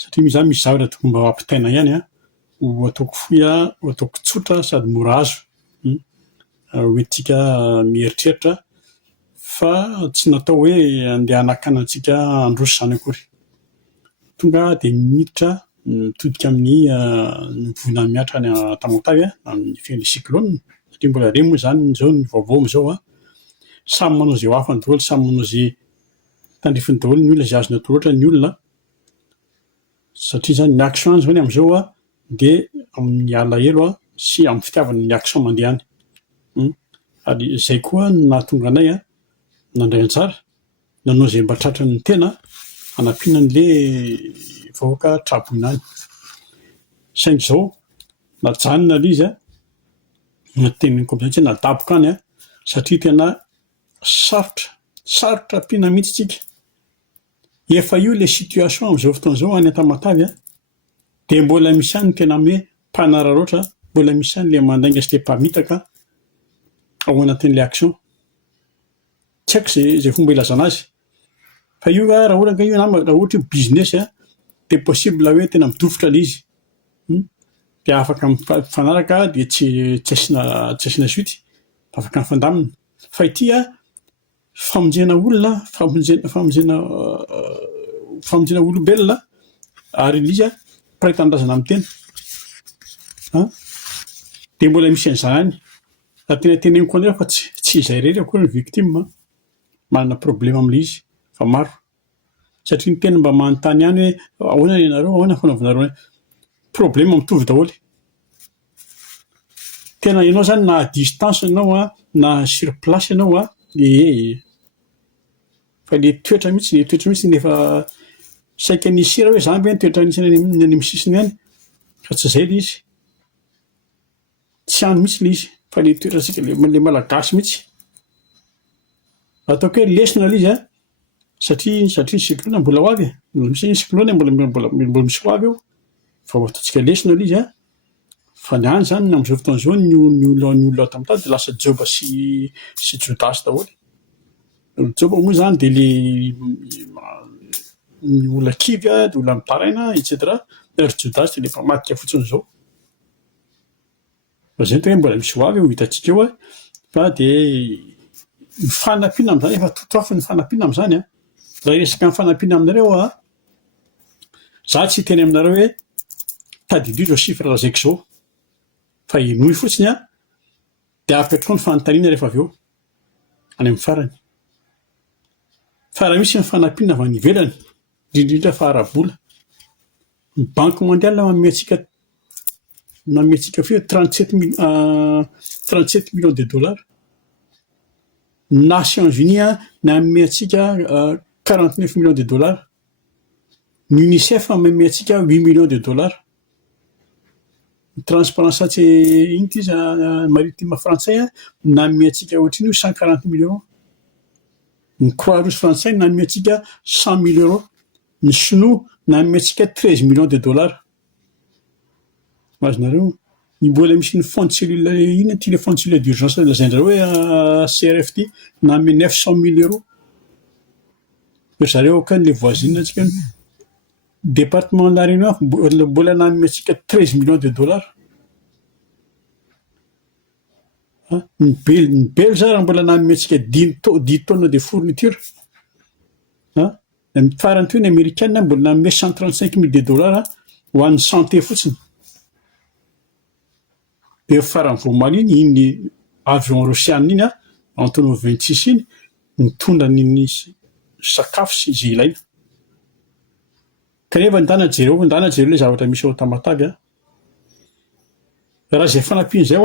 satria misy zavatra tokony mba ampitaina ihany ho ataoko fohy ho ataoko tsotra sady mora azo hoentsika mieritreritra fa tsy natao hoe andeha hanakana antsika androso zany akory. Tonga dia miditra mitodika amin'ny vohina miatra any Tamatavy amin'ny fen'ny cyclone satria mbola reny moa zany zao ny vaovao am'izao samy manao izay ho afany daholo, samy manao izay tandrifiny daholo ny olona, izay azony atao loatra ny olona satria zany ny action zany am'izao dia amin'ny alahelo sy amin'ny fitiavana ny action mandeha any. Ary izay koa nahatonga anay nandray anjara nanao izay mba tratran'ny tena hanampiana an'ilay vahoaka traboina any. Saingy izao najanona ilay izy no teneniko amin'izay tsy nadaboka any satria tena sarotra ampiana mihitsy tsika. Efa io ilay situation amin'izao fotoana izao any Tamatavy dia mbola misy ihany ny tena hoe mpanararoatra, mbola misy ihany ilay mandainga sy ilay mpamitaka ao anatin'ilay action. Tsy haiko izay fomba ilazana azy. Fa io raha ohatra io business dia possible hoe tena midofotra ilay izy. Dia afaka mifanaraka dia tsy asiana suite, afaka mifandamina. Fa ity famonjena olona, famonjena olombelona ary ilay izy mpiray tanindrazana amin'ny tena. Dia mbola misy an'izany any. Tena teneniko an'ireo fa tsy izay irery akory ny victime, manana problème amin'ilay izy fa maro. Satria ny tena mba manontany ihany hoe ahoana ianareo, ahoana fanaovanareo, problème mitovy daholo. Tena ianao zany na à distance ianao na sur place ianao fa ilay toetra mihitsy nefa saika nisy raha hoe zany hoe ny toetra nisy any amin'ny sisiny any fa tsy izay ilay izy. Tsy any mihitsy ilay izy fa ilay toetra tsika ilay malagasy mihitsy. Ataoko hoe lesona ilay izy satria ny cyclone mbola ho avy, mbola misy ny cyclone mbola misy ho avy eo fa ho ataontsika lesona ilay izy fa ny any zany amin'izao fotoana izao ny olona Tamatavy dia lasa Joba sy Jodasy daholo. Joba moa zany dia ilay ny olona kivy dia olona mitaraina etc. Ary Jodasy dia ilay mpamadika fotsiny izao. Fa izay hoe mbola misy ho avy eo hitantsika eo fa dia ny fanampiana amin'izany efa totoafy ny fanampiana amin'izany raha resaka ny fanampiana aminareo za tsy hiteny aminareo hoe tadidio izao chiffre lazaiko izao fa inoy fotsiny dia apetrao ny fanontaniana rehefa avy eo any amin'ny farany. Fa raha misy ny fanampiana avy any ivelany indrindra fa ara-bola, ny banque mondiale manome antsika hoe 37 millions de dollars. Ny Nations Unies manome antsika 49 millions de dollars. Ny UNICEF manome antsika 8 millions de dollars. Ny Transparence maritime frantsay nanome antsika ohatriny 140 millions. Ny Croix-Rouge frantsay nanome antsika 100 000 euros. Ny Sinoa nanome antsika 13 millions de dollars. Azonareo ny mbola misy ny fonds de cellule iny ty le fonds de cellule d'urgence lazainjareo hoe CRFT nanome 900 000 euros. Zareo ka le voisine antsika département de la Réunion mbola nanome antsika 13 millions de dollars. Ny Belge raha mbola nanome antsika 10 tonnes de fourniture. Ny farany toy ny américaine mbola nanome 135 000 de dollars ho an'ny santé fotsiny. Dia farany voamaly iny avion russiane iny Antonov 26 iny mitondra ny sakafo sy izay ilaina. Kanefa ndana jereo ilay zavatra misy ao Tamatavy raha izay fanampiana izay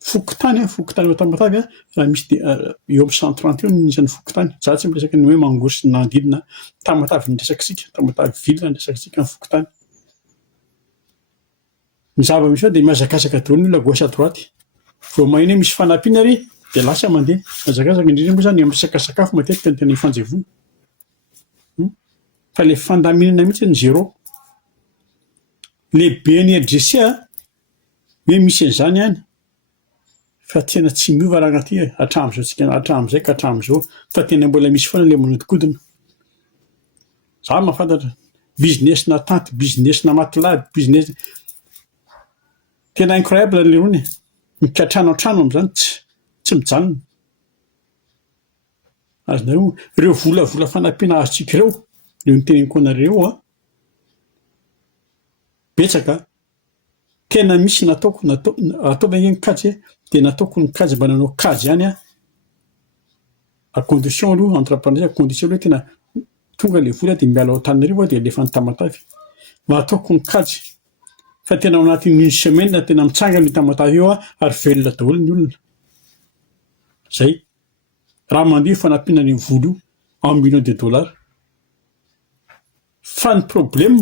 fokotany ao Tamatavy raha misy dia eo amin'ny 130 eo ny isan'ny fokotany. Za tsy miresaka ny hoe Mangosy sy Nandidina, Tamatavy ny resaka sika, Tamatavy ville ny resaka sika ny fokotany. Ny zava-misy ao dia mihazakazaka daholo ny olona gauche à droite. Vao maheno hoe misy fanampiana ary dia lasa mandeha. Mihazakazaka indrindra moa zany amin'ny resaka sakafo matetika ny tena ifanjevoana. Fa ilay fandaminana mihitsy ny zéro. Ilay BNRDC hoe misy an'izany any fa tena tsy miova raha anaty hatramin'izao tsika hatramin'izay ka hatramin'izao fa tena mbola misy foana ilay manodikodina. Za mahafantatra business na tanty, business na matilady, business tena incroyable le rony mikatrano an-trano am'zany tsy mijanona. Azonareo ireo volavola fanampiana azotsika ireo reo niteneniko anareo a betsaka tena misy nataoko ataoko ange nikajy dia nataoko nikajy mba nanao kajy ihany à condition aloha entre parenthèse à condition aloha tena tonga le vola dia miala ao an-taninareo dia alefa ny Tamatavy mba ataoko nikajy fa tena ao anatin'ny une semaine tena mitsanga ny Tamatavy eo ary velona daholo ny olona zay raha mandeha fanampiana ny vola en millions de dollars fa ny problème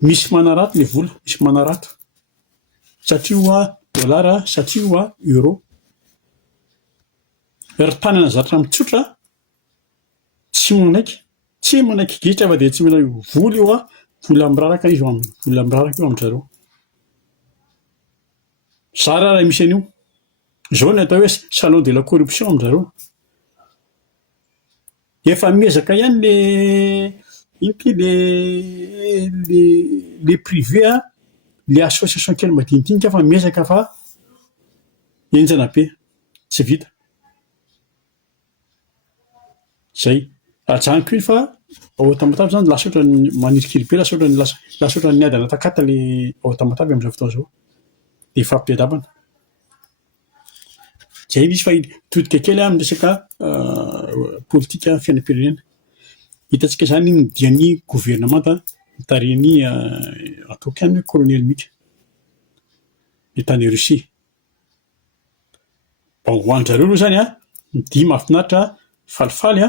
misy manarato le vola misy manarato satria dollara satria euro ry tanana zatra mitsotra tsy manaiky gitra fa dia tsy mila vola io vola miraraka izy vola miraraka io amin'zareo zara raha misy an'io zao ny atao hoe salon de la corruption amin'zareo efa miezaka ihany le privé le association kely madinidinika fa miezaka fa enjana be tsy vita zay ajanoko iny fa ao Tamatavy zany lasa ohatrany manirikiry be lasa ohatrany niadana takata le ao Tamatavy amin'izao fotoana izao dia ifampiadabana zay izy fa todika kely amin'ny resaka politika fiainam-pirenena hitantsika zany iny dian'ny gouvernemanta nitarihiny ataoko ihany hoe colonel Mika ny tany Russie bon ho an'zareo aloha zany midia mahafinaritra falifaly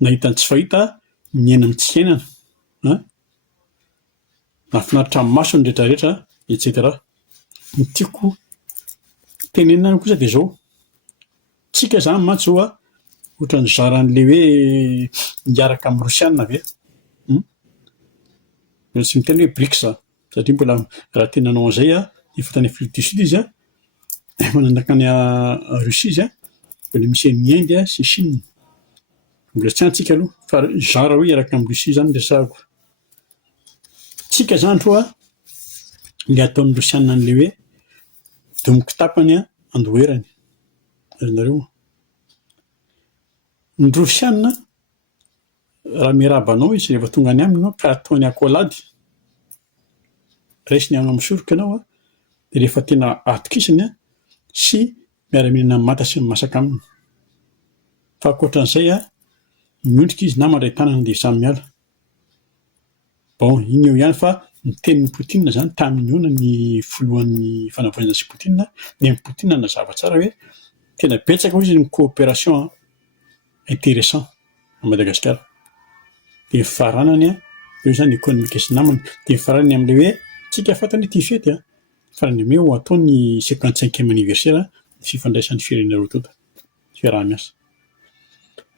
nahitany tsy fahita miaina amin'ny tsy fiainana mahafinaritra amin'ny maso ny rehetrarehetra etc. Ny tiako tenenina kosa dia zao tsika zany mantsy zao ohatran'ny zaran'le hoe miaraka amin'ny Rosiana ve tsy miteny hoe BRICS satria mbola raha tena nanao an'izay efa tany Afrique du Sud izy mananaka any Russie izy mbola misy an'i Inde sy Chine mbola tsy antsika aloha fa zara hoe iaraka amin'ny Russie zany resahako tsika zany roa le ataon'ny Rosiana an'le hoe domoko tapany andoherany azonareo ny Rosiana raha miarabanao izy rehefa tonga any aminy ka ataony akolady raisiny amin'ny soroka anao dia rehefa tena atokisany sy miara-minana mata sy masaka aminy fa ankoatran'izay miondrika izy na mandray tanana dia samy miala bon iny eo ihany fa ny tenin'ny Poutine zany tamin'ny ona ny filohan'ny fanavaozana sy Poutine ny Poutine nazava tsara hoe tena betsaka izy ny coopération intéressant à Madagascar dia mifaranany eo zany économique sy namany dia mifaranany amin'ilay hoe tsika fantany ity fety farany ame ho atao ny 55e anniversaire ny fifandraisan'ny firenena roa tota fiaraha-miasa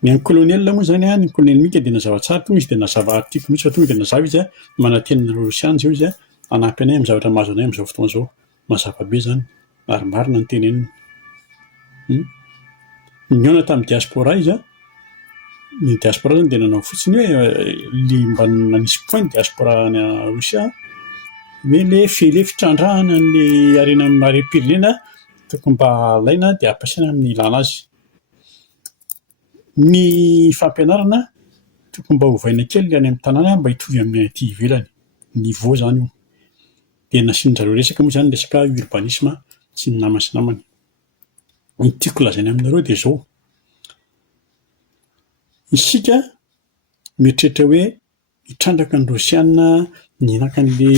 ny an'ny colonel moa zany ny colonel Mika dia nazava tsara tonga izy dia nazava article mihitsy fa tonga dia nazava izy manantenina Rosiana zao izy anampy anay amin'ny zavatra mahazo anay amin'izao fotoana izao mazava be zany ary marina ny teneniny niona tamin'ny diaspora izy ny diaspora zany dia nanao fotsiny hoe le mba nanisy point diaspora any Rosia hoe le fitrandrahana n'le harena mare-pirenena tokony mba alaina dia ampiasaina amin'ny ilana azy ny fampianarana tokony mba hovaina kely any amin'ny tanàna mba hitovy amin'ny aty ivelany niveau zany io dia nasian'zareo resaka moa zany resaka urbanisme sy ny namany sy namany ny tiako lazaina aminareo dia zao isika mieritreritra hoe hitrandraka ny Rosiana ny nakan'le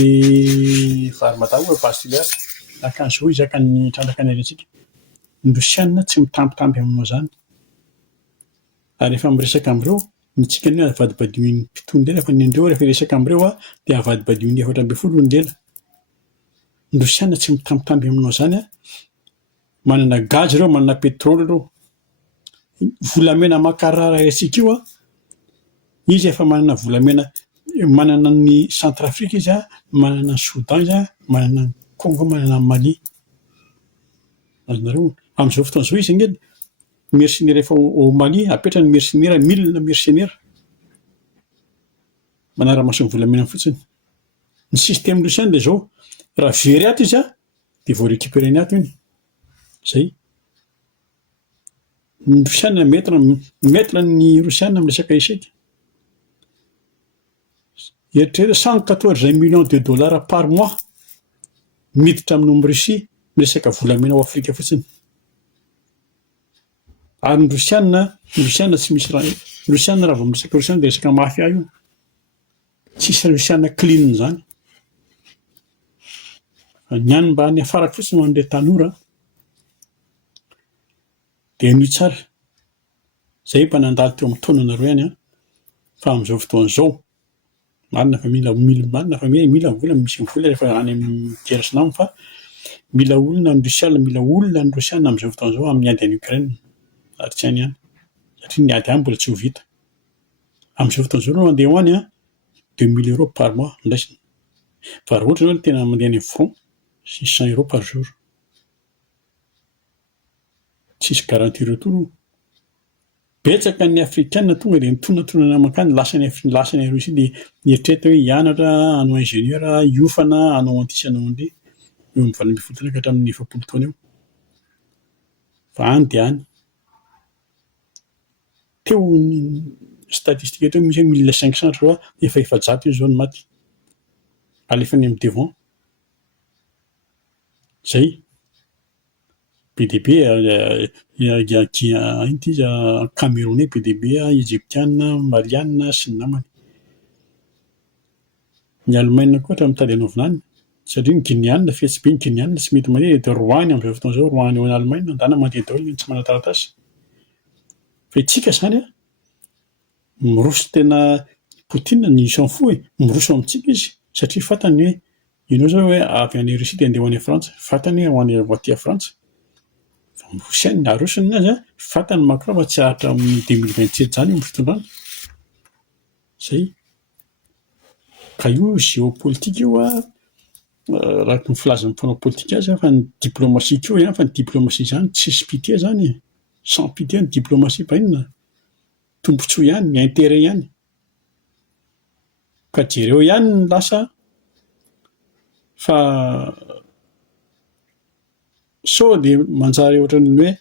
varimadaho Basileara nakan'izao izaka ny trandraka ny arentsika ny Rosiana tsy mitambitamby aminao zany ary rehefa miresaka amin'ireo nitsika ny avadibadion'ny mpitondra rehefa ny andreo rehefa resaka amin'ireo dia avadibadion'ny 4 ny lela ny Rosiana tsy mitambitamby aminao zany manana gaz ireo manana pétrole ireo volamena makarara atsika io izy efa manana volamena manana ny Centrafrika izy manana ny Soudan izy manana ny Congo manana ny Mali azonareo amin'izao fotoana izao izy angedy mercenaire efa au Mali apetrany mercenaire 1000 mercenaire manara-maso ny volamena fotsiny. Ny système russienne dia zao, raha very ato izy dia vao récupéreny ato iny. Zay. Ny Russienne maître ny Russienne amin'ny resaka échec. Eritreritra 114 millions de dollars par mois miditra amin'ny Russie resaka volamena ao Afrika fotsiny. Ary ny Russienne tsy misy raha. Russienne raha vao miresaka Russienne dia resaka mafia io. Tsisy Russienne clean zany. Ny any mba any afara fotsiny ho an'ilay tanora dia ny tsara. Zay mba nandalo teo amin'ny taona nareo ihany fa amin'izao fotoan'izao marina fa mila vola misy vola rehefa any amin'ny guerre sy nama fa mila olona ny Russienne amin'izao fotoan'izao amin'ny ady any Ukraine ary tsy any ihany satria ny ady any mbola tsy ho vita. Amin'izao fotoan'izao no mandeha ho any 2000 euros par mois indraisiny. Fa raha ohatra zao tena mandeha any front 600 euros par jour. Tsisy garantie retour. Betsaka ny Afrikana tonga dia nitonatona makany lasany Russie dia nieritreretra hoe hianatra, hanao ingénieur, hiofana, hanao an'ity sy hanao an'ity. Eo amin'ny 20 taona ka hatramin'ny 70 taona eo. Fa any dia any. Teo ny statistique teo misy 1500 zao efa 700 izy zao ny maty. Alefany amin'ny devant. Zay. PDB Camerounais, PDB, Égyptienne, Malienne sy ny namany. Ny Allemagne koa hatra mitady hanao vinany satria ny Guinéenne fetsy be ny Guinéenne tsy mety mandeha dia Roany amin'izao fotoan'izao Roany ao Allemagne andana mandeha daholo tsy mana-taratasy. Fa itsika zany miroso tena Poutine ny s'en fout miroso amintsika izy satria fantany hoe ianao zao hoe avy any Russie dia andeha ho any Frantsa. Fantany hoe ho any voaty à Frantsa. Russienne arosony azy fantany Macron fa tsy ahatra amin'ny 2027 zany io fitondrana. Zay. Ka io géopolitique io raha ny filazan'ny mpanao politika azy fa ny diplomatie koa ihany fa ny diplomatie zany tsisy pitié zany. Sans pitié ny diplomatie fa inona? Tombotsoa ihany, ny intérêt ihany. Ka jereo ihany ny lasa fa sao dia manjary ohatran'ny hoe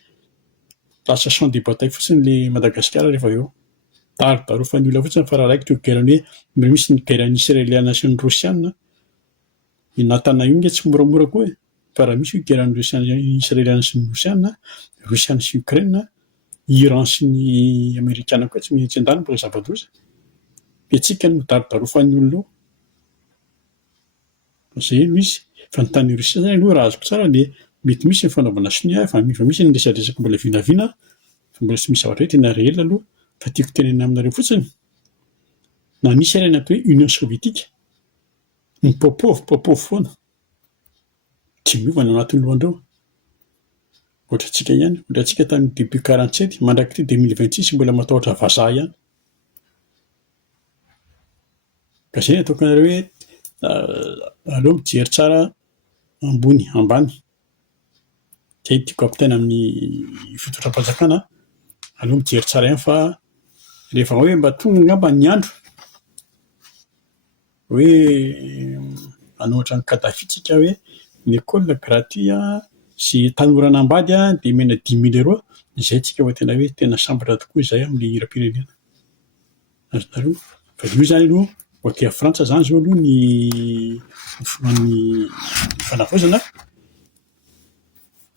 lasa champ de bataille fotsiny ilay Madagasikara rehefa eo. Darodarofan'ny olona fotsiny fa raha raikitra io guerre-ny hoe misy ny guerre-ny israélienne sy ny Russienne. Ny natana io nge tsy moramora koa fa raha misy io guerre-ny israélienne sy ny Russienne sy Ukraine, Iran sy ny Amerikana koa tsy mihitsy an-dany mbola zava-doza. Dia tsika no darodarofan'ny olona io. Zay no izy. Fa ny tany Russie zany aloha raha azoko tsara dia mety misy ny fanaovana sonia fa misy ny resadresaka mbola vinavina fa mbola tsy misy zavatra hoe tena réel aloha fa tiako tenenina aminareo fotsiny. Na nisy ary natao hoe Union soviétique ny Popov foana tsy miova ny anatin'ny lohandreo. Ohatra antsika ihany, ohatra antsika tamin'ny début 47 mandrakitry 2026 mbola matahotra vazaha ihany. Ka izay ataoko anareo hoe aleo mijery tsara ambony ambany. Zay tiako ampitaina amin'ny fitondram-panjakana. Aleo mijery tsara ihany fa rehefa hoe mba tonga angamba ny andro hoe hanao ohatran'ny Kadhafi tsika hoe ny école gratuit sy tanora anambady dia mena 10 000 euros. Izay tsika hoe tena sambatra tokoa izay amin'ny hiram-pirenena. Azonareo? Fa io zany aloha voaty à Frantsa zany zao aloha ny fanavaozana.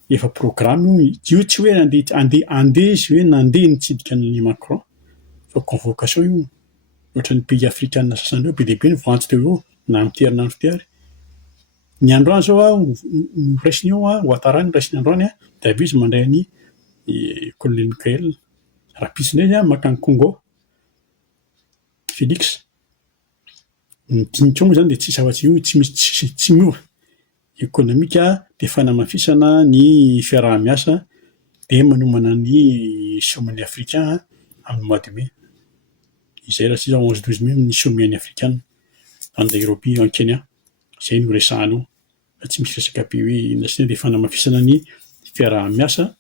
Efa programme io tsy hoe andeha izy hoe nandeha nitsidika ny Macron fa convocation io. Ohatran'ny pays africain sasany ireo PDB ny voantso teo eo na mitery na mitery. Ny androany zao raisiny eo Ouattara ny raisiny androany dia avy izy mandray ny colonel Michael rapisiny izy makany Congo Félix. Ny dinika moa zany dia tsy zava-tsy io tsy miova. Économique dia fanamafisana ny fiaraha-miasa dia manomana ny sommet africain amin'ny mois de mai. Izay raha tsy 11-12 mai ny sommet africain en Nairobi en Kenya. Izay no resahana eo. Fa tsy misy resaka be hoe inona dia fanamafisana ny fiaraha-miasa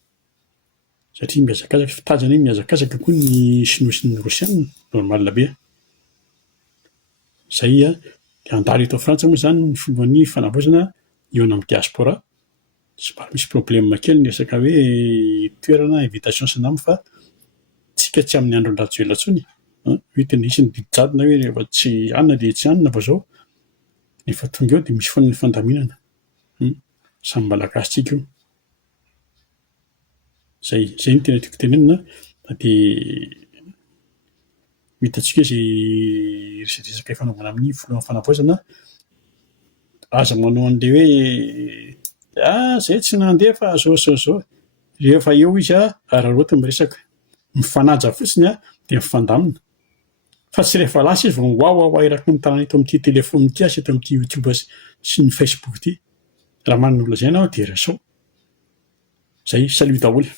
satria mihazakazaka fitazana mihazakazaka koa ny Sinoa sy ny Rosiana normal be. Zay a de andalo eto Frantsa moa zany ny fomban'ny fanavaozana eo amin'ny diaspora. Somary misy problème kely ny resaka hoe toerana invitation sy nama fa tsika tsy amin'ny andro an-drajoela intsony. Hoe tena hisy ny didy jadona hoe rehefa tsy anona dia tsy anona vao zao. Nefa tonga eo dia misy foana ny fandaminana. Samy malagasy tsika io. Zay no tena tiako tenenina dia hitantsika izay resadresaka fanaovana amin'ny voloana fanavaozana aza manao an'ilay hoe zay tsy nandeha fa zao. Rehefa eo izy raroty miresaka. Mifanaja fotsiny dia mifandamina. Fa tsy rehefa lasa izy vao wow eraky ny tanana eto amin'ity telefôny ity sy eto amin'ity YouTube sy ny Facebook ity. Raha manana olona izay ianao dia rasao. Zay, salut daholo.